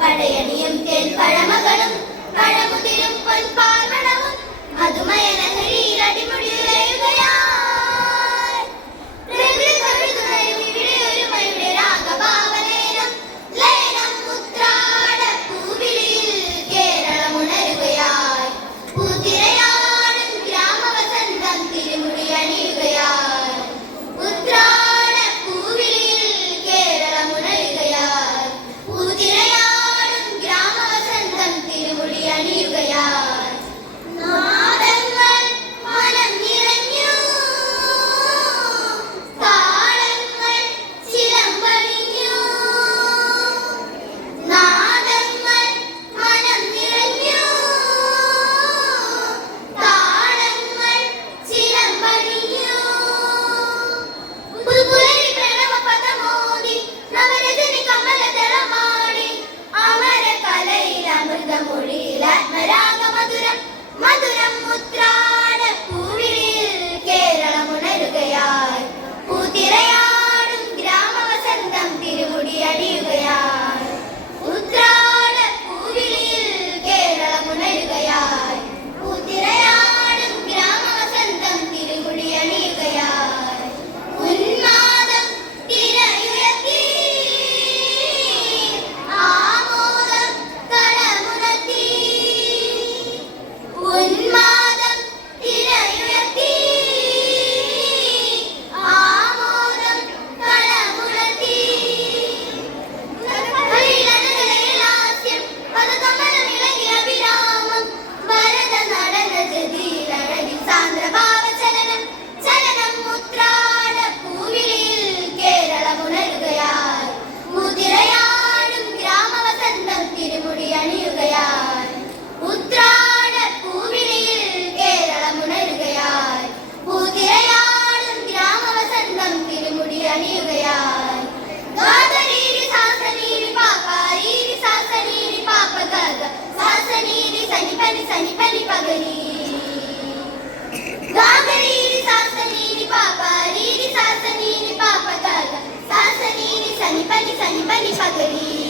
പടയണിയും തേൻ പഴമകളും പഴമുതിരും പൊൻപാർവണവും മധുമയ ലഹരിയിൽ അടിമുടി ഉലയുകയായി. പ്രകൃതി തൊഴുതുണരും ഇവിടെ ഒരുമയുടെ രാഗഭാവലേനം ലയനം ഉത്രാട പൂവിളിയിൽ കേരളം ഉണരുകയായി. പൂത്തിരയാടും ഗ്രാമവസന്തം തിരുമുടി അണിയുകയായി. ഉത്രാട പൂവിളിയിൽ കേരളം ഉണരുകയായി. പൂത്തിരയാടും ഗ്രാമവസന്തം തിരുമുടി അണിയുകയായി. നാദങ്ങൾ മനം നിറഞ്ഞു, താളങ്ങൾ ചിലമ്പണിഞ്ഞു. നാദങ്ങൾ മനം നിറഞ്ഞു, താളങ്ങൾ ചിലമ്പണിഞ്ഞു. പുൽപുലരി പ്രണവപദമോദി നവരജനി കമലദളമാടി അമര കലയിൽ അമൃതമൊഴിയിൽ ആത്മരാഗമധുരം മധുരം ഉത്രാട പൂവിളിയിൽ കേരളം ഉണരുകയായി. പൂത്തിരയാടും ഗ്രാമവസന്തം തിരുമുടി അണിയുകയായി. ഉത്രാട പൂവിളിയിൽ കേരളം ഉണരുകയായി. പൂത്തിരയാടും ഗ്രാമവസന്തം തിരുമുടി അണിയുകയായി. ഉന്മാദം തിരയുയർത്തി ആമോദം കളമുണർത്തി. ഉന്മാദം തിരയുയർത്തി ആമോദം കളമുണർത്തി. ലാസ്യം പദകമലമിളകിയ വിരാമം ഭരത നടന ജതിയിലഴകിൽ സാന്ദ്രഭാവചലനം ചലനം ഉത്രാട പൂവിളിയിൽ കേരളം ഉണരുകയായി. മുതിരയാടും ഗ്രാമവസന്തം തിരുമുടി അണിയുകയായി. ഉത്രാട പൂവിളിയിൽ കേരളം ഉണരുകയായി. പൂതിരയാടും ഗ്രാമവസന്തം തിരുമുടി അണിയുകയായി. ഗാഗരീരി സാസനീരി പാപ്പാരീരി സാസനീരി പാപ്പ ഗഗ സാസനീരി സനിപനി സനിപനി പഗരി. ഗാഗരീരി സാസനീരി പാപ്പാരീരി സാസനീരി പാപ്പ ഗഗ സാസനീരി സനിപനി സനിപനി പഗരി.